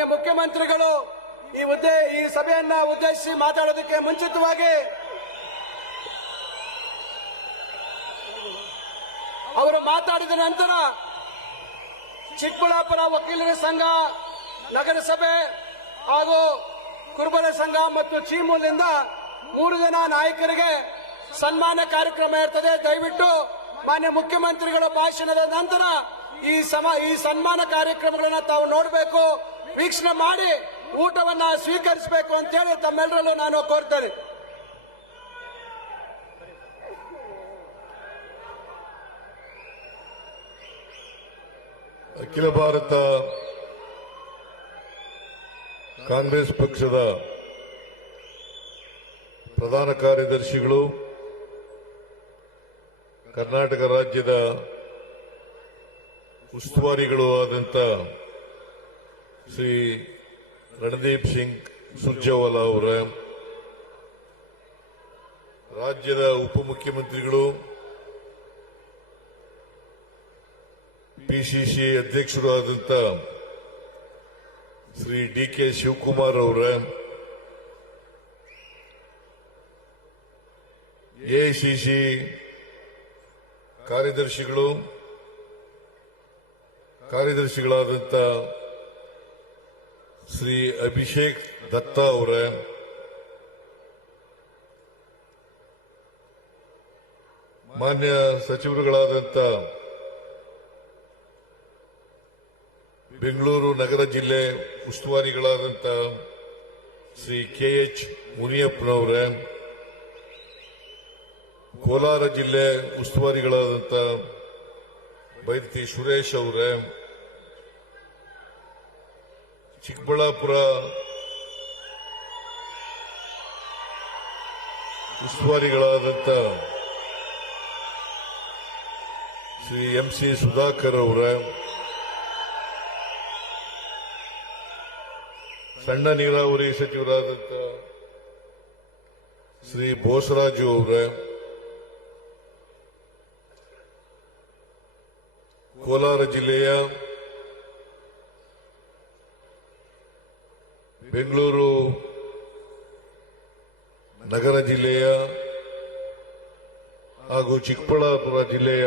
ಮಾನ್ಯ ಮುಖ್ಯಮಂತ್ರಿಗಳು ಈ ಸಭೆಯನ್ನ ಉದ್ದೇಶಿಸಿ ಮಾತಾಡೋದಕ್ಕೆ ಮುಂಚಿತವಾಗಿ ಅವರು ಮಾತಾಡಿದ ನಂತರ ಚಿಕ್ಕಬಳ್ಳಾಪುರ ವಕೀಲರ ಸಂಘ, ನಗರಸಭೆ ಹಾಗೂ ಕುರುಬರ ಸಂಘ ಮತ್ತು ಚೀಮೂಲಿಂದ 3 ಜನ ನಾಯಕರಿಗೆ ಸನ್ಮಾನ ಕಾರ್ಯಕ್ರಮ ಇರ್ತದೆ. ದಯವಿಟ್ಟು ಮಾನ್ಯ ಮುಖ್ಯಮಂತ್ರಿಗಳ ಭಾಷಣದ ನಂತರ ಈ ಸನ್ಮಾನ ಕಾರ್ಯಕ್ರಮಗಳನ್ನ ತಾವು ನೋಡಬೇಕು, ವೀಕ್ಷಣೆ ಮಾಡಿ ಊಟವನ್ನ ಸ್ವೀಕರಿಸಬೇಕು ಅಂತೇಳಿ ತಮ್ಮೆಲ್ಲರಲ್ಲೂ ನಾನು ಕೋರ್ತೇನೆ. ಅಖಿಲ ಭಾರತ ಕಾಂಗ್ರೆಸ್ ಪಕ್ಷದ ಪ್ರಧಾನ ಕಾರ್ಯದರ್ಶಿಗಳು, ಕರ್ನಾಟಕ ರಾಜ್ಯದ ಉಸ್ತುವಾರಿಗಳು ಆದಂಥ ಶ್ರೀ ರಣದೀಪ್ ಸಿಂಗ್ ಸುರ್ಜೇವಾಲಾ ಅವರ, ರಾಜ್ಯದ ಉಪಮುಖ್ಯಮಂತ್ರಿಗಳು, ಪಿಸಿಸಿ ಅಧ್ಯಕ್ಷರು ಆದಂಥ ಶ್ರೀ ಡಿ.ಕೆ. ಶಿವಕುಮಾರ್ ಅವರ, ಎಐಸಿಸಿ ಕಾರ್ಯದರ್ಶಿಗಳಾದಂಥ ಶ್ರೀ ಅಭಿಷೇಕ್ ದತ್ತಾ ಅವರ, ಮಾನ್ಯ ಸಚಿವರುಗಳಾದಂಥ ಬೆಂಗಳೂರು ನಗರ ಜಿಲ್ಲೆ ಉಸ್ತುವಾರಿಗಳಾದಂಥ ಶ್ರೀ ಕೆ.ಎಚ್. ಮುನಿಯಪ್ಪನವರ, ಕೋಲಾರ ಜಿಲ್ಲೆ ಉಸ್ತುವಾರಿಗಳಾದಂಥ ಬೈರತಿ ಸುರೇಶ್ ಅವರ, ಚಿಕ್ಕಬಳ್ಳಾಪುರ ಉಸ್ತುವಾರಿಗಳಾದಂಥ ಶ್ರೀ ಎಂ.ಸಿ. ಸುಧಾಕರ್ ಅವರ, ಸಣ್ಣ ನೀರಾವರಿ ಸಚಿವರಾದಂಥ ಶ್ರೀ ಬೋಸರಾಜು ಅವರ, ಕೋಲಾರ ಜಿಲ್ಲೆಯ ಬೆಂಗಳೂರು ನಗರ ಜಿಲ್ಲೆಯ ಹಾಗೂ ಚಿಕ್ಕಬಳ್ಳಾಪುರ ಜಿಲ್ಲೆಯ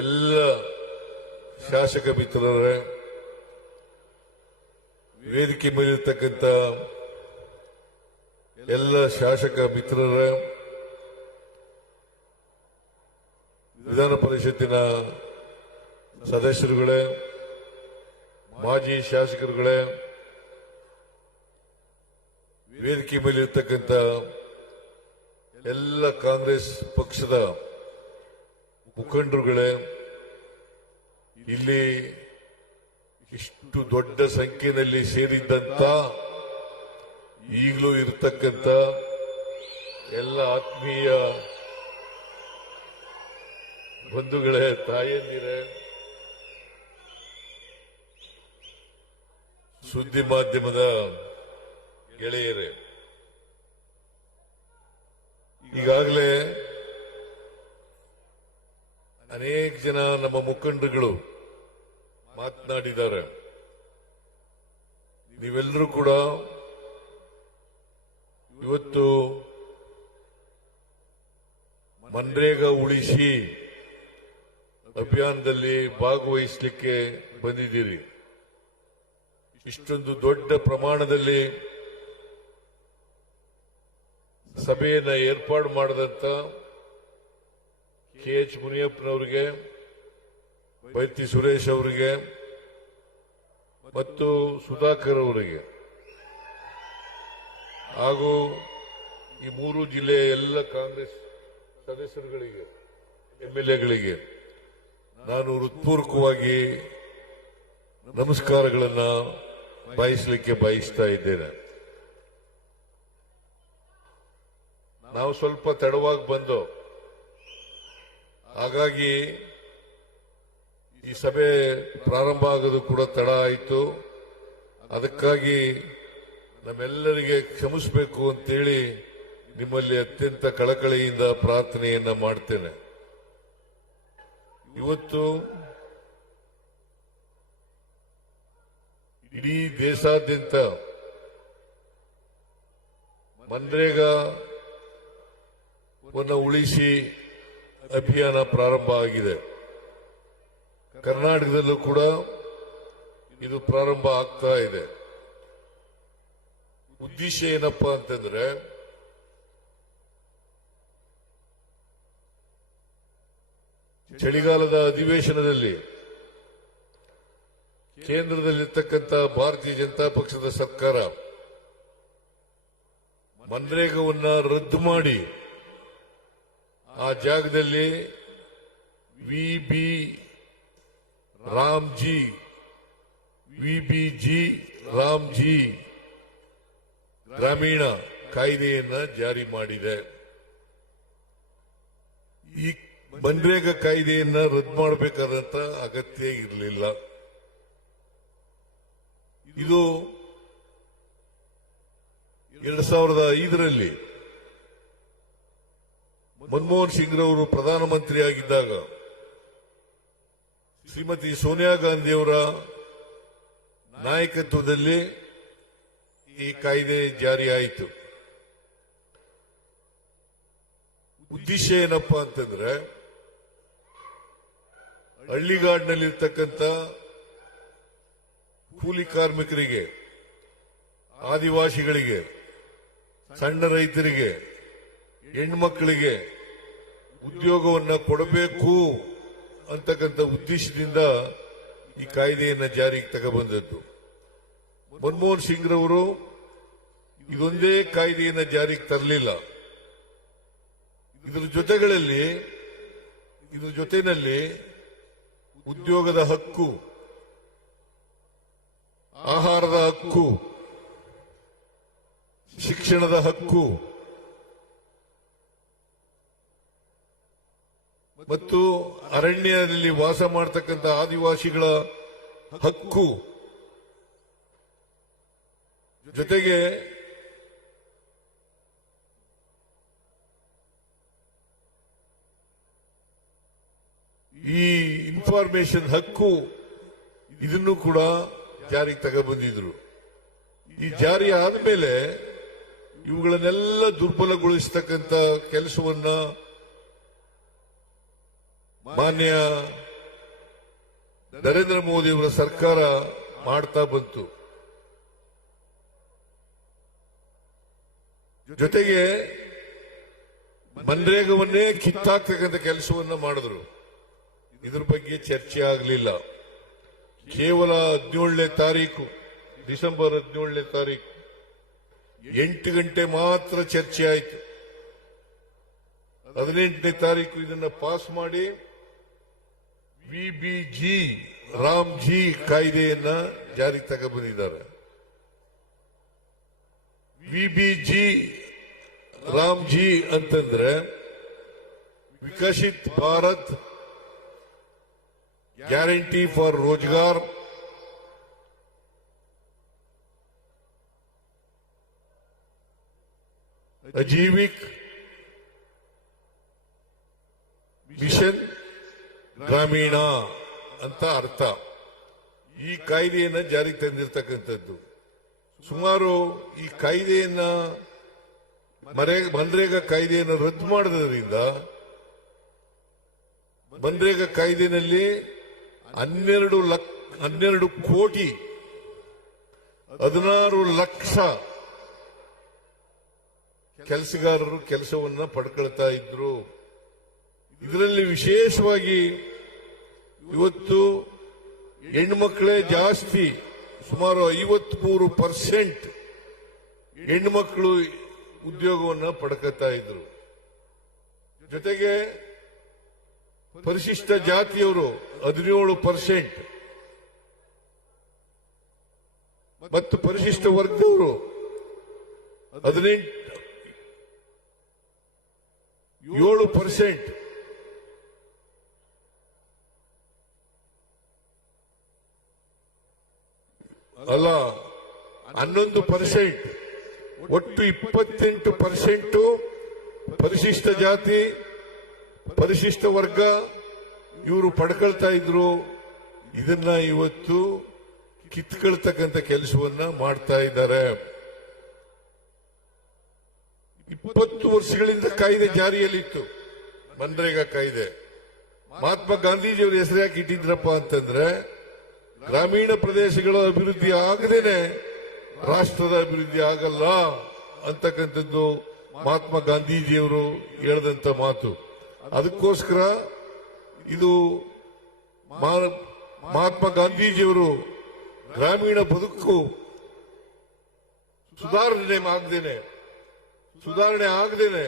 ಎಲ್ಲ ಶಾಸಕ ಮಿತ್ರರೇ, ವೇದಿಕೆ ಮೇಲಿರ್ತಕ್ಕಂಥ ಎಲ್ಲ ಶಾಸಕ ಮಿತ್ರರೇ, ವಿಧಾನ ಪರಿಷತ್ತಿನ ಸದಸ್ಯರುಗಳೇ, ಮಾಜಿ ಶಾಸಕರುಗಳೇ, ವೇದಿಕೆ ಮೇಲಿರ್ತಕ್ಕಂಥ ಎಲ್ಲ ಕಾಂಗ್ರೆಸ್ ಪಕ್ಷದ ಮುಖಂಡರುಗಳೇ, ಇಲ್ಲಿ ಇಷ್ಟು ದೊಡ್ಡ ಸಂಖ್ಯೆಯಲ್ಲಿ ಸೇರಿದ್ದಂತ ಈಗಲೂ ಇರತಕ್ಕಂಥ ಎಲ್ಲ ಆತ್ಮೀಯ ಬಂಧುಗಳೇ, ತಾಯಂದಿರೇ, ಸುದ್ದಿ ಮಾಧ್ಯಮದ ಗೆಳೆಯರೇ, ಈಗಾಗಲೇ ಅನೇಕ ಜನ ನಮ್ಮ ಮುಖಂಡರುಗಳು ಮಾತನಾಡಿದ್ದಾರೆ. ನೀವೆಲ್ಲರೂ ಕೂಡ ಇವತ್ತು ಮನ್ರೇಗಾ ಉಳಿಸಿ ಅಭಿಯಾನದಲ್ಲಿ ಭಾಗವಹಿಸಲಿಕ್ಕೆ ಬಂದಿದ್ದೀರಿ. ಇಷ್ಟೊಂದು ದೊಡ್ಡ ಪ್ರಮಾಣದಲ್ಲಿ ಸಭೆಯನ್ನ ಏರ್ಪಾಡು ಮಾಡಿದಂತ ಕೆ.ಎಚ್. ಮುನಿಯಪ್ಪನವರಿಗೆ, ಬೈರತಿ ಸುರೇಶ್ ಅವರಿಗೆ ಮತ್ತು ಸುಧಾಕರ್ ಅವರಿಗೆ ಹಾಗೂ ಈ 3 ಜಿಲ್ಲೆಯ ಎಲ್ಲ ಕಾಂಗ್ರೆಸ್ ಸದಸ್ಯರುಗಳಿಗೆ, ಎಂಎಲ್ಎಗಳಿಗೆ ನಾನು ಹೃತ್ಪೂರ್ವಕವಾಗಿ ನಮಸ್ಕಾರಗಳನ್ನು ಬಯಸ್ತಾ ಇದ್ದೇನೆ. ನಾವು ಸ್ವಲ್ಪ ತಡವಾಗಿ ಬಂದು, ಹಾಗಾಗಿ ಈ ಸಭೆ ಪ್ರಾರಂಭ ಆಗೋದು ಕೂಡ ತಡ ಆಯಿತು. ಅದಕ್ಕಾಗಿ ನಮ್ಮೆಲ್ಲರಿಗೆ ಕ್ಷಮಿಸಬೇಕು ಅಂತೇಳಿ ನಿಮ್ಮಲ್ಲಿ ಅತ್ಯಂತ ಕಳಕಳಿಯಿಂದ ಪ್ರಾರ್ಥನೆಯನ್ನ ಮಾಡ್ತೇನೆ. ಇವತ್ತು ಇಡೀ ದೇಶಾದ್ಯಂತ ಮನ್ರೇಗಾವನ್ನು ಉಳಿಸಿ ಅಭಿಯಾನ ಪ್ರಾರಂಭ ಆಗಿದೆ. ಕರ್ನಾಟಕದಲ್ಲೂ ಕೂಡ ಇದು ಪ್ರಾರಂಭ ಆಗ್ತಾ ಇದೆ. ಉದ್ದೇಶ ಏನಪ್ಪಾ ಅಂತಂದ್ರೆ ಚಳಿಗಾಲದ ಅಧಿವೇಶನದಲ್ಲಿ ಕೇಂದ್ರದಲ್ಲಿರ್ತಕ್ಕಂಥ ಭಾರತೀಯ ಜನತಾ ಪಕ್ಷದ ಸರ್ಕಾರ ಮನ್ರೇಗಾವನ್ನ ರದ್ದು ಮಾಡಿ ಆ ಜಾಗದಲ್ಲಿ ವಿಬಿಜಿ ರಾಮ್ಜಿ ಗ್ರಾಮೀಣ ಕಾಯ್ದೆಯನ್ನ ಜಾರಿ ಮಾಡಿದೆ. ಈ ಮನ್ರೇಗಾ ಕಾಯ್ದೆಯನ್ನ ರದ್ದು ಮಾಡಬೇಕಾದಂತ ಅಗತ್ಯ ಇರಲಿಲ್ಲ. ಇದು 2005ರಲ್ಲಿ ಮನಮೋಹನ್ ಸಿಂಗ್ ರವರು ಪ್ರಧಾನಮಂತ್ರಿಯಾಗಿದ್ದಾಗ ಶ್ರೀಮತಿ ಸೋನಿಯಾ ಗಾಂಧಿಯವರ ನಾಯಕತ್ವದಲ್ಲಿ ಈ ಕಾಯ್ದೆ ಜಾರಿಯಾಯಿತು. ಉದ್ದೇಶ ಏನಪ್ಪಾ ಅಂತಂದ್ರೆ ಹಳ್ಳಿಗಾಡಿನಲ್ಲಿರ್ತಕ್ಕಂಥ ಕೂಲಿ ಕಾರ್ಮಿಕರಿಗೆ, ಆದಿವಾಸಿಗಳಿಗೆ, ಸಣ್ಣ ರೈತರಿಗೆ, ಹೆಣ್ಮಕ್ಕಳಿಗೆ ಉದ್ಯೋಗವನ್ನ ಕೊಡಬೇಕು ಅಂತಕ್ಕಂಥ ಉದ್ದೇಶದಿಂದ ಈ ಕಾಯ್ದೆಯನ್ನ ಜಾರಿಗೆ ತಗೊಬಂದದ್ದು. ಮನಮೋಹನ್ ಸಿಂಗ್ ರವರು ಇದೊಂದೇ ಕಾಯ್ದೆಯನ್ನ ಜಾರಿಗೆ ತರಲಿಲ್ಲ. ಇದರ ಜೊತೆಯಲ್ಲಿ ಉದ್ಯೋಗದ ಹಕ್ಕು, ಆಹಾರದ ಹಕ್ಕು, ಶಿಕ್ಷಣದ ಹಕ್ಕು ಮತ್ತು ಅರಣ್ಯದಲ್ಲಿ ವಾಸ ಮಾಡತಕ್ಕಂಥ ಆದಿವಾಸಿಗಳ ಹಕ್ಕು, ಜೊತೆಗೆ ಈ ಇನ್ಫಾರ್ಮೇಶನ್ ಹಕ್ಕು ಇದನ್ನು ಕೂಡ ಜಾರಿಗೆ ತಗೊಬಂದಿದ್ರು. ಈ ಜಾರಿ ಆದಮೇಲೆ ಇವುಗಳನ್ನೆಲ್ಲ ದುರ್ಬಲಗೊಳಿಸತಕ್ಕಂಥ ಕೆಲಸವನ್ನ ಮಾನ್ಯ ನರೇಂದ್ರ ಮೋದಿ ಅವರ ಸರ್ಕಾರ ಮಾಡ್ತಾ ಬಂತು. ಜೊತೆಗೆ ಮನ್ರೇಗಾವನ್ನೇ ಕಿತ್ತಾಕ್ತಕ್ಕಂಥ ಕೆಲಸವನ್ನ ಮಾಡಿದ್ರು. ಇದ್ರ ಬಗ್ಗೆ ಚರ್ಚೆ ಆಗಲಿಲ್ಲ. ಕೇವಲ 17ನೇ ತಾರೀಕು, ಡಿಸೆಂಬರ್ 17ನೇ ತಾರೀಕು 8 ಗಂಟೆ ಮಾತ್ರ ಚರ್ಚೆ ಆಯಿತು. 18ನೇ ತಾರೀಕು ಇದನ್ನ ಪಾಸ್ ಮಾಡಿ ವಿಬಿಜಿ ರಾಮ್ಜಿ ಕಾಯ್ದೆಯನ್ನ ಜಾರಿಗೆ ತಗೊಬಂದಿದ್ದಾರೆ. ವಿಬಿಜಿ ರಾಮ್ಜಿ ಅಂತಂದ್ರೆ Viksit Bharat guarantee for Rozgar, Aajeevika mission Gramin ಅಂತ ಅರ್ಥ. ಈ ಕಾಯ್ದೆಯನ್ನ ಜಾರಿಗೆ ತಂದಿರತಕ್ಕಂಥದ್ದು. ಸುಮಾರು ಈ ಕಾಯ್ದೆಯನ್ನ ಮನ್ರೇಗಾ ಕಾಯ್ದೆಯನ್ನು ರದ್ದು ಮಾಡೋದ್ರಿಂದ ಮನ್ರೇಗಾ ಕಾಯ್ದೆಯಲ್ಲಿ 12 ಕೋಟಿ 16 ಲಕ್ಷ ಕೆಲಸಗಾರರು ಕೆಲಸವನ್ನ ಪಡ್ಕೊಳ್ತಾ ಇದ್ರು. ಇದರಲ್ಲಿ ವಿಶೇಷವಾಗಿ ಇವತ್ತು ಹೆಣ್ಣುಮಕ್ಕಳೇ ಜಾಸ್ತಿ, ಸುಮಾರು 53% ಹೆಣ್ಣುಮಕ್ಕಳು ಉದ್ಯೋಗವನ್ನ ಪಡ್ಕೊತಾ ಇದ್ರು. ಜೊತೆಗೆ ಪರಿಶಿಷ್ಟ ಜಾತಿಯವರು 17% ಮತ್ತು ಪರಿಶಿಷ್ಟ ವರ್ಗದವರು 7%. ಅಲ್ಲ, 11%. ಒಟ್ಟು 28% ಪರಿಶಿಷ್ಟ ಜಾತಿ, ಪರಿಶಿಷ್ಟ ವರ್ಗ ಇವರು ಪಡ್ಕೊಳ್ತಾ ಇದ್ರು. ಇದನ್ನ ಇವತ್ತು ಕಿತ್ಕೊಳ್ತಕ್ಕಂಥ ಕೆಲಸವನ್ನ ಮಾಡ್ತಾ ಇದ್ದಾರೆ. 20 ವರ್ಷಗಳಿಂದ ಕಾಯ್ದೆ ಜಾರಿಯಲ್ಲಿತ್ತು, ಮನ್ರೇಗಾ ಕಾಯ್ದೆ. ಮಹಾತ್ಮ ಗಾಂಧೀಜಿಯವರ ಹೆಸರು ಯಾಕೆ ಇಟ್ಟಿದ್ರಪ್ಪ ಅಂತಂದ್ರೆ, ಗ್ರಾಮೀಣ ಪ್ರದೇಶಗಳ ಅಭಿವೃದ್ಧಿ ಆಗದೇನೆ ರಾಷ್ಟ್ರದ ಅಭಿವೃದ್ಧಿ ಆಗಲ್ಲ ಅಂತಕ್ಕಂಥದ್ದು ಮಹಾತ್ಮ ಗಾಂಧೀಜಿಯವರು ಹೇಳಿದಂತ ಮಾತು. ಅದಕ್ಕೋಸ್ಕರ ಇದು ಮಹಾತ್ಮ ಗಾಂಧೀಜಿಯವರು ಗ್ರಾಮೀಣ ಬದುಕು ಸುಧಾರಣೆ ಆಗದೇನೆ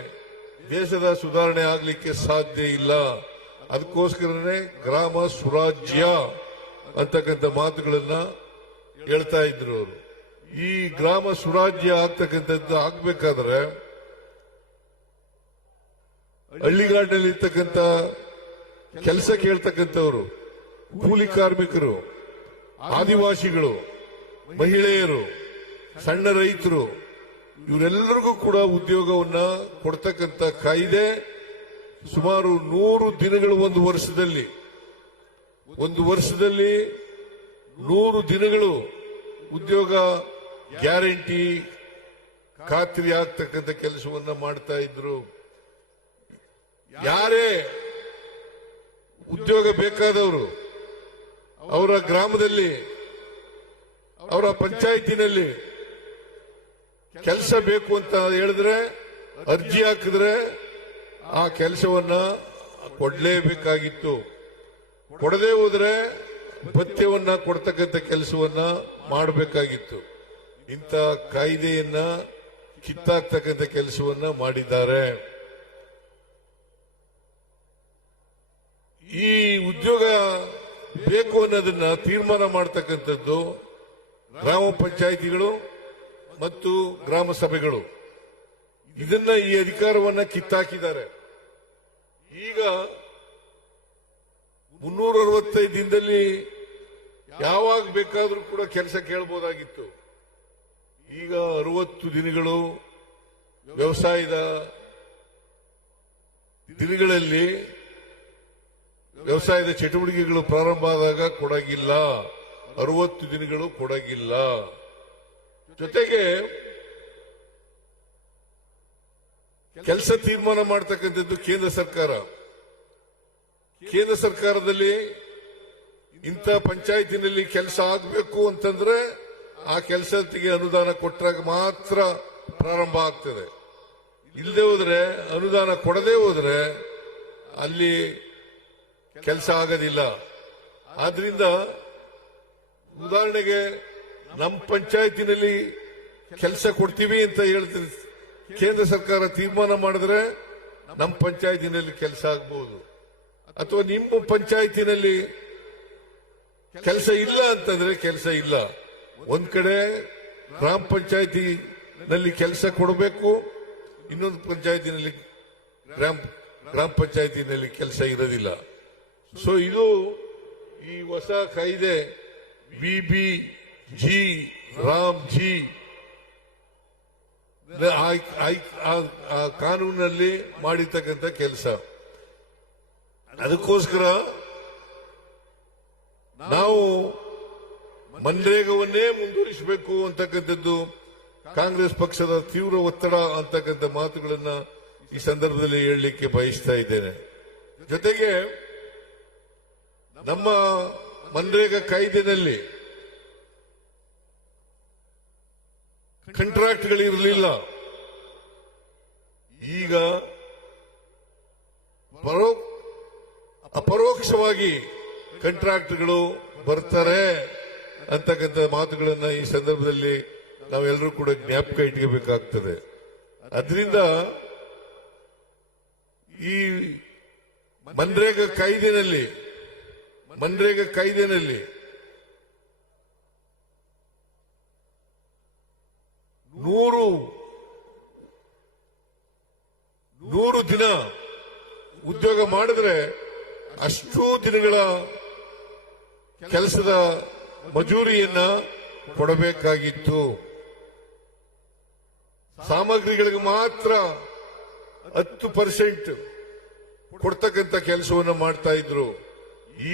ದೇಶದ ಸುಧಾರಣೆ ಆಗಲಿಕ್ಕೆ ಸಾಧ್ಯ ಇಲ್ಲ. ಅದಕ್ಕೋಸ್ಕರನೇ ಗ್ರಾಮ ಸ್ವರಾಜ್ಯ ಅಂತಕ್ಕಂಥ ಮಾತುಗಳನ್ನ ಹೇಳ್ತಾ ಇದ್ರು ಅವರು. ಈ ಗ್ರಾಮ ಸ್ವರಾಜ್ಯ ಆಗ್ತಕ್ಕಂಥದ್ದು ಆಗ್ಬೇಕಾದ್ರೆ ಹಳ್ಳಿಗಾಡಿನಲ್ಲಿ ಇರ್ತಕ್ಕಂಥ ಕೆಲಸ ಕೇಳ್ತಕ್ಕಂಥವ್ರು, ಕೂಲಿ ಕಾರ್ಮಿಕರು, ಆದಿವಾಸಿಗಳು, ಮಹಿಳೆಯರು, ಸಣ್ಣ ರೈತರು, ಇವರೆಲ್ಲರಿಗೂ ಕೂಡ ಉದ್ಯೋಗವನ್ನ ಕೊಡ್ತಕ್ಕಂಥ ಕಾಯ್ದೆ ಸುಮಾರು 100 ದಿನಗಳು ಒಂದು ವರ್ಷದಲ್ಲಿ 100 ದಿನಗಳು ಉದ್ಯೋಗ ಗ್ಯಾರಂಟಿ ಖಾತ್ರಿ ಆಗ್ತಕ್ಕಂಥ ಕೆಲಸವನ್ನ ಮಾಡ್ತಾ ಇದ್ರು. ಯಾರೇ ಉದ್ಯೋಗ ಬೇಕಾದವರು ಅವರ ಗ್ರಾಮದಲ್ಲಿ, ಅವರ ಪಂಚಾಯಿತಿನಲ್ಲಿ ಕೆಲಸ ಬೇಕು ಅಂತ ಹೇಳಿದ್ರೆ, ಅರ್ಜಿ ಹಾಕಿದ್ರೆ ಆ ಕೆಲಸವನ್ನ ಕೊಡಲೇಬೇಕಾಗಿತ್ತು. ಕೊಡದೆ ಹೋದ್ರೆ ಭತ್ಯವನ್ನ ಕೊಡ್ತಕ್ಕಂಥ ಕೆಲಸವನ್ನ ಮಾಡಬೇಕಾಗಿತ್ತು. ಇಂಥ ಕಾಯ್ದೆಯನ್ನ ಕಿತ್ತಾಕ್ತಕ್ಕಂಥ ಕೆಲಸವನ್ನ ಮಾಡಿದ್ದಾರೆ. ಈ ಉದ್ಯೋಗ ಬೇಕು ಅನ್ನೋದನ್ನ ತೀರ್ಮಾನ ಮಾಡತಕ್ಕಂಥದ್ದು ಗ್ರಾಮ ಪಂಚಾಯಿತಿಗಳು ಮತ್ತು ಗ್ರಾಮ ಸಭೆಗಳು. ಇದನ್ನ ಈ ಅಧಿಕಾರವನ್ನ ಕಿತ್ತಾಕಿದ್ದಾರೆ. ಈಗ 365 ದಿನದಲ್ಲಿ ಯಾವಾಗ ಬೇಕಾದ್ರೂ ಕೂಡ ಕೆಲಸ ಕೇಳಬಹುದಾಗಿತ್ತು. ಈಗ 60 ದಿನಗಳು ವ್ಯವಸಾಯದ ದಿನಗಳಲ್ಲಿ ವ್ಯವಸಾಯದ ಚಟುವಟಿಕೆಗಳು ಪ್ರಾರಂಭ ಆದಾಗ ಕೊಡಗಿಲ್ಲ, 60 ದಿನಗಳು ಕೊಡಗಿಲ್ಲ. ಜೊತೆಗೆ ಕೆಲಸ ತೀರ್ಮಾನ ಮಾಡತಕ್ಕಂಥದ್ದು ಕೇಂದ್ರ ಸರ್ಕಾರ. ಕೇಂದ್ರ ಸರ್ಕಾರದಲ್ಲಿ ಇಂಥ ಪಂಚಾಯತಿನಲ್ಲಿ ಕೆಲಸ ಆಗಬೇಕು ಅಂತಂದ್ರೆ ಆ ಕೆಲಸಕ್ಕೆ ಅನುದಾನ ಕೊಟ್ಟಾಗ ಮಾತ್ರ ಪ್ರಾರಂಭ ಆಗ್ತದೆ. ಇಲ್ಲದೆ ಹೋದ್ರೆ, ಅನುದಾನ ಕೊಡದೆ ಹೋದ್ರೆ ಅಲ್ಲಿ ಕೆಲಸ ಆಗೋದಿಲ್ಲ. ಆದ್ರಿಂದ ಉದಾಹರಣೆಗೆ ನಮ್ಮ ಪಂಚಾಯತಿನಲ್ಲಿ ಕೆಲಸ ಕೊಡ್ತೀವಿ ಅಂತ ಹೇಳ್ತೀವಿ, ಕೇಂದ್ರ ಸರ್ಕಾರ ತೀರ್ಮಾನ ಮಾಡಿದ್ರೆ ನಮ್ಮ ಪಂಚಾಯತಿನಲ್ಲಿ ಕೆಲಸ ಆಗಬಹುದು. ಅಥವಾ ನಿಮ್ಮ ಪಂಚಾಯತಿನಲ್ಲಿ ಕೆಲಸ ಇಲ್ಲ ಅಂತಂದ್ರೆ ಕೆಲಸ ಇಲ್ಲ. ಒಂದ್ ಕಡೆ ಗ್ರಾಮ ಪಂಚಾಯತಿನಲ್ಲಿ ಕೆಲಸ ಕೊಡಬೇಕು, ಇನ್ನೊಂದು ಪಂಚಾಯತಿನಲ್ಲಿ ಗ್ರಾಮ ಪಂಚಾಯತಿನಲ್ಲಿ ಕೆಲಸ ಇರೋದಿಲ್ಲ. ಸೊ ಇದು ಈ ಹೊಸ ಕಾಯ್ದೆ ವಿಬಿಜಿ ರಾಮ್ಜಿ ಕಾನೂನಿನಲ್ಲಿ ಮಾಡಿರ್ತಕ್ಕಂಥ ಕೆಲಸ. ಅದಕ್ಕೋಸ್ಕರ ನಾವು ಮನ್ರೇಗವನ್ನೇ ಮುಂದುವರಿಸಬೇಕು ಅಂತಕ್ಕಂಥದ್ದು ಕಾಂಗ್ರೆಸ್ ಪಕ್ಷದ ತೀವ್ರ ಒತ್ತಡ ಅಂತಕ್ಕಂಥ ಮಾತುಗಳನ್ನ ಈ ಸಂದರ್ಭದಲ್ಲಿ ಹೇಳಲಿಕ್ಕೆ ಬಯಸ್ತಾ ಇದ್ದೇನೆ. ಜೊತೆಗೆ ನಮ್ಮ ಮನ್ರೇಗಾ ಕಾಯ್ದೆನಲ್ಲಿ ಕಾಂಟ್ರಾಕ್ಟ್ಗಳಿರಲಿಲ್ಲ. ಈಗ ಅಪರೋಕ್ಷವಾಗಿ ಕಾಂಟ್ರಾಕ್ಟ್ಗಳು ಬರ್ತಾರೆ ಅಂತಕ್ಕಂಥ ಮಾತುಗಳನ್ನ ಈ ಸಂದರ್ಭದಲ್ಲಿ ನಾವೆಲ್ಲರೂ ಕೂಡ ಜ್ಞಾಪಕ ಇಟ್ಕೋಬೇಕಾಗ್ತದೆ. ಅದರಿಂದ ಈ ಮನ್ರೇಗಾ ಕಾಯ್ದೆನಲ್ಲಿ 100 ದಿನ ಉದ್ಯೋಗ ಮಾಡಿದ್ರೆ ಅಷ್ಟೂ ದಿನಗಳ ಕೆಲಸದ ಮಜೂರಿಯನ್ನ ಕೊಡಬೇಕಾಗಿತ್ತು. ಸಾಮಗ್ರಿಗಳಿಗೆ ಮಾತ್ರ 10% ಕೊಡ್ತಕ್ಕಂಥ ಕೆಲಸವನ್ನು ಮಾಡ್ತಾ ಇದ್ರು.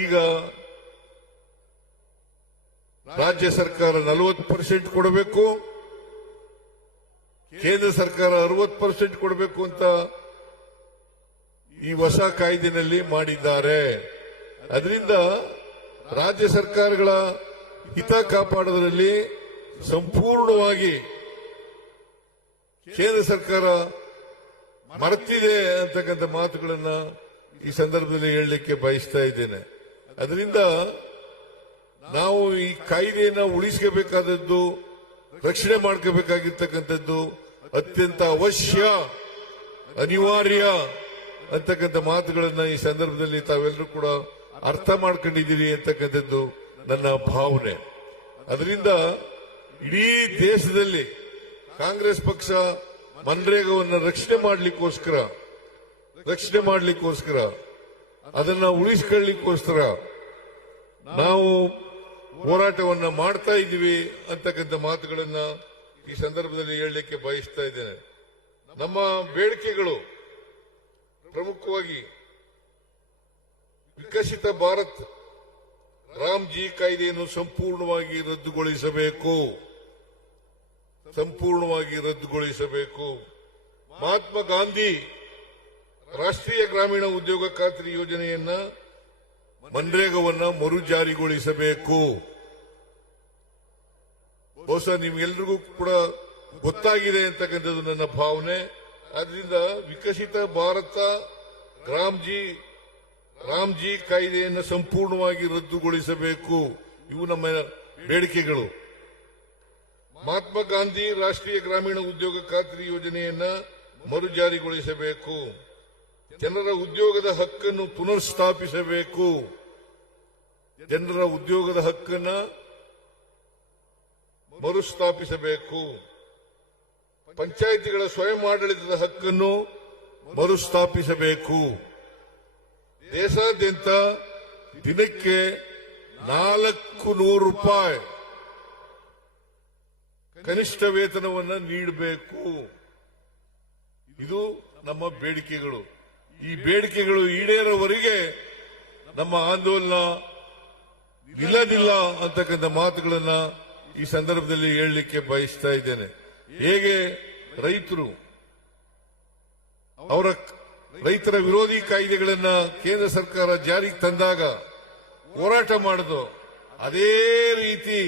ಈಗ ರಾಜ್ಯ ಸರ್ಕಾರ 40% ಕೊಡಬೇಕು, ಕೇಂದ್ರ ಸರ್ಕಾರ 60% ಕೊಡಬೇಕು ಅಂತ ಈ ಹೊಸ ಕಾಯ್ದೆನಲ್ಲಿ ಮಾಡಿದ್ದಾರೆ. ಅದರಿಂದ ರಾಜ್ಯ ಸರ್ಕಾರಗಳ ಹಿತ ಕಾಪಾಡುವುದರಲ್ಲಿ ಸಂಪೂರ್ಣವಾಗಿ ಕೇಂದ್ರ ಸರ್ಕಾರ ಮರೆತಿದೆ ಅಂತಕ್ಕಂಥ ಮಾತುಗಳನ್ನ ಈ ಸಂದರ್ಭದಲ್ಲಿ ಹೇಳಲಿಕ್ಕೆ ಬಯಸ್ತಾ ಇದ್ದೇನೆ. ಅದರಿಂದ ನಾವು ಈ ಕಾಯ್ದೆಯನ್ನು ಉಳಿಸಬೇಕಾದದ್ದು, ರಕ್ಷಣೆ ಮಾಡ್ಕೋಬೇಕಾಗಿರ್ತಕ್ಕಂಥದ್ದು ಅತ್ಯಂತ ಅವಶ್ಯ, ಅನಿವಾರ್ಯ ಅಂತಕ್ಕಂಥ ಮಾತುಗಳನ್ನ ಈ ಸಂದರ್ಭದಲ್ಲಿ ತಾವೆಲ್ಲರೂ ಕೂಡ ಅರ್ಥ ಮಾಡ್ಕೊಂಡಿದ್ದೀರಿ ಅಂತಕ್ಕಂಥದ್ದು ನನ್ನ ಭಾವನೆ. ಅದರಿಂದ ಇಡೀ ದೇಶದಲ್ಲಿ ಕಾಂಗ್ರೆಸ್ ಪಕ್ಷ ಮನ್ರೇಗಾವನ್ನು ರಕ್ಷಣೆ ಮಾಡಲಿಕ್ಕೋಸ್ಕರ ಅದನ್ನ ಉಳಿಸಿಕೊಳ್ಳಲಿಕ್ಕೋಸ್ಕರ ನಾವು ಹೋರಾಟವನ್ನ ಮಾಡ್ತಾ ಇದ್ದೀವಿ ಅಂತಕ್ಕಂಥ ಮಾತುಗಳನ್ನ ಈ ಸಂದರ್ಭದಲ್ಲಿ ಹೇಳಲಿಕ್ಕೆ ಬಯಸ್ತಾ ಇದ್ದೇನೆ. ನಮ್ಮ ಬೇಡಿಕೆಗಳು ಪ್ರಮುಖವಾಗಿ ವಿಕಸಿತ ಭಾರತ್ ರಾಮ್ಜಿ ಕಾಯ್ದೆಯನ್ನು ಸಂಪೂರ್ಣವಾಗಿ ರದ್ದುಗೊಳಿಸಬೇಕು. ಮಹಾತ್ಮ ಗಾಂಧಿ ರಾಷ್ಟ್ರೀಯ ಗ್ರಾಮೀಣ ಉದ್ಯೋಗ ಖಾತ್ರಿ ಯೋಜನೆಯನ್ನ ಮನ್ರೇಗಾವನ್ನ ಮರು ಜಾರಿಗೊಳಿಸಬೇಕು. ಬಹುಶಃ ನಿಮ್ಗೆಲ್ರಿಗೂ ಕೂಡ ಗೊತ್ತಾಗಿದೆ ಅಂತಕ್ಕಂಥದ್ದು ನನ್ನ ಭಾವನೆ. ಆದ್ರಿಂದ ವಿಕಸಿತ ಭಾರತ ರಾಮ್ಜಿ ಕಾಯ್ದೆಯನ್ನು ಸಂಪೂರ್ಣವಾಗಿ ರದ್ದುಗೊಳಿಸಬೇಕು. ಇವು ನಮ್ಮ ಬೇಡಿಕೆಗಳು. ಮಹಾತ್ಮ ಗಾಂಧಿ ರಾಷ್ಟ್ರೀಯ ಗ್ರಾಮೀಣ ಉದ್ಯೋಗ ಖಾತ್ರಿ ಯೋಜನೆಯನ್ನ ಮರು ಜಾರಿಗೊಳಿಸಬೇಕು. ಜನರ ಉದ್ಯೋಗದ ಹಕ್ಕನ್ನು ಪುನರ್ಸ್ಥಾಪಿಸಬೇಕು. ಮರುಸ್ಥಾಪಿಸಬೇಕು. ಪಂಚಾಯಿತಿಗಳ ಸ್ವಯಂ ಆಡಳಿತದ ಹಕ್ಕನ್ನು ಮರುಸ್ಥಾಪಿಸಬೇಕು. ದೇಶಾದ್ಯಂತ ದಿನಕ್ಕೆ 400 ರೂಪಾಯಿ ಕನಿಷ್ಠ ವೇತನವನ್ನು ನೀಡಬೇಕು. ಇದು ನಮ್ಮ ಬೇಡಿಕೆಗಳು. ಈ ಬೇಡಿಕೆಗಳು ಈಡೇರೋವರೆಗೆ ನಮ್ಮ ಆಂದೋಲನ ನಿಲ್ಲದಿಲ್ಲ ಅಂತಕ್ಕಂಥ ಮಾತುಗಳನ್ನ ಈ ಸಂದರ್ಭದಲ್ಲಿ ಹೇಳಲಿಕ್ಕೆ ಬಯಸ್ತಾ ಇದ್ದೇನೆ. ಹೇಗೆ ರೈತರ ವಿರೋಧಿ ಕಾಯ್ದೆಗಳನ್ನ ಕೇಂದ್ರ ಸರ್ಕಾರ ಜಾರಿಗೆ ತಂದಾಗ ಹೋರಾಟ ಮಾಡಿದ್ರು, ಅದೇ ರೀತಿ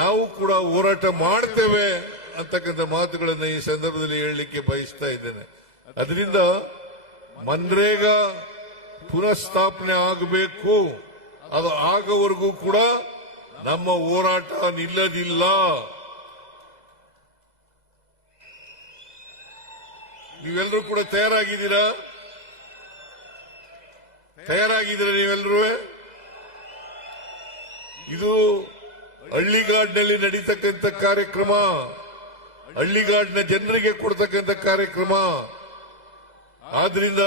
ನಾವು ಕೂಡ ಹೋರಾಟ ಮಾಡ್ತೇವೆ ಅಂತಕ್ಕಂಥ ಮಾತುಗಳನ್ನ ಈ ಸಂದರ್ಭದಲ್ಲಿ ಹೇಳಲಿಕ್ಕೆ ಬಯಸ್ತಾ ಇದ್ದೇನೆ. ಅದರಿಂದ ಮನ್ರೇಗಾ ಪುನಃಸ್ಥಾಪನೆ ಆಗಬೇಕು. ಅದು ಆಗೋವರೆಗೂ ಕೂಡ ನಮ್ಮ ಹೋರಾಟ ನಿಲ್ಲದಿಲ್ಲ. ನೀವೆಲ್ಲರೂ ಕೂಡ ತಯಾರಾಗಿದ್ದೀರಾ ನೀವೆಲ್ಲರೂ? ಇದು ಹಳ್ಳಿಗಾಡಿನಲ್ಲಿ ನಡೀತಕ್ಕಂಥ ಕಾರ್ಯಕ್ರಮ, ಹಳ್ಳಿಗಾಡಿನ ಜನರಿಗೆ ಕೊಡ್ತಕ್ಕಂಥ ಕಾರ್ಯಕ್ರಮ. ಆದ್ರಿಂದ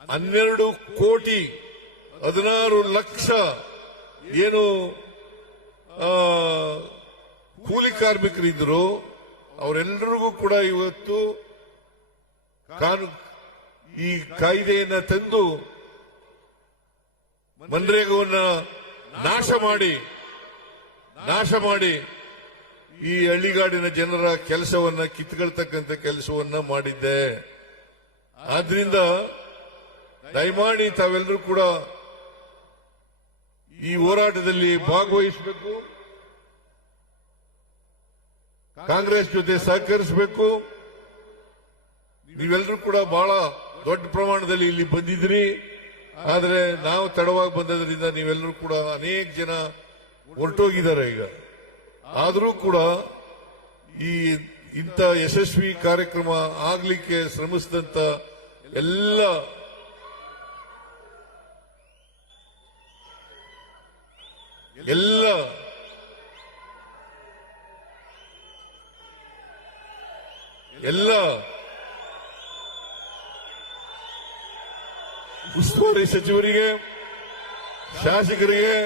12 ಕೋಟಿ 16 ಲಕ್ಷ ಏನು ಕೂಲಿ ಕಾರ್ಮಿಕರಿದ್ರು ಅವರೆಲ್ಲರಿಗೂ ಕೂಡ ಇವತ್ತು ಈ ಕಾಯ್ದೆಯನ್ನ ತಂದು ಮನ್ರೇಗಾವನ್ನ ನಾಶ ಮಾಡಿ ಈ ಹಳ್ಳಿಗಾಡಿನ ಜನರ ಕೆಲಸವನ್ನ ಕಿತ್ಕೊಳ್ತಕ್ಕಂಥ ಕೆಲಸವನ್ನ ಮಾಡಿದ್ದೆ. ಆದ್ರಿಂದ ದಯಮಾಡಿ ತಾವೆಲ್ಲರೂ ಕೂಡ ಈ ಹೋರಾಟದಲ್ಲಿ ಭಾಗವಹಿಸಬೇಕು, ಕಾಂಗ್ರೆಸ್ ಜೊತೆ ಸಹಕರಿಸಬೇಕು. ನೀವೆಲ್ಲರೂ ಕೂಡ ಬಹಳ ದೊಡ್ಡ ಪ್ರಮಾಣದಲ್ಲಿ ಇಲ್ಲಿ ಬಂದಿದ್ರಿ. ಆದರೆ ನಾವು ತಡವಾಗಿ ಬಂದದ್ರಿಂದ ನೀವೆಲ್ಲರೂ ಕೂಡ ಅನೇಕ ಜನ ಹೊರಟೋಗಿದ್ದಾರೆ ಈಗ. ಆದರೂ ಕೂಡ ಇಂಥ ಯಶಸ್ವಿ ಕಾರ್ಯಕ್ರಮ ಆಗ್ಲಿಕ್ಕೆ ಶ್ರಮಿಸಿದಂತ ಎಲ್ಲ ಉಸ್ತುವಾರಿ ಸಚಿವರಿಗೆ, ಶಾಸಕರಿಗೆ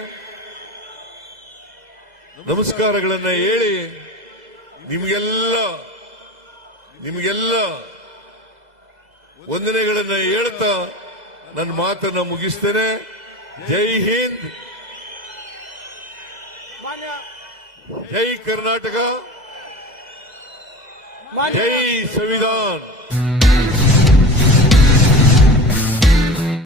ನಮಸ್ಕಾರಗಳನ್ನ ಹೇಳಿ ನಿಮಗೆಲ್ಲ ವಂದನೆಗಳನ್ನ ಹೇಳ್ತಾ ನನ್ನ ಮಾತನ್ನ ಮುಗಿಸ್ತೇನೆ. ಜೈ ಹಿಂದ್, ಮಾನ್ಯ ಜೈ ಕರ್ನಾಟಕ, ಮಾನ್ಯ ಜೈ ಸಂವಿಧಾನ್.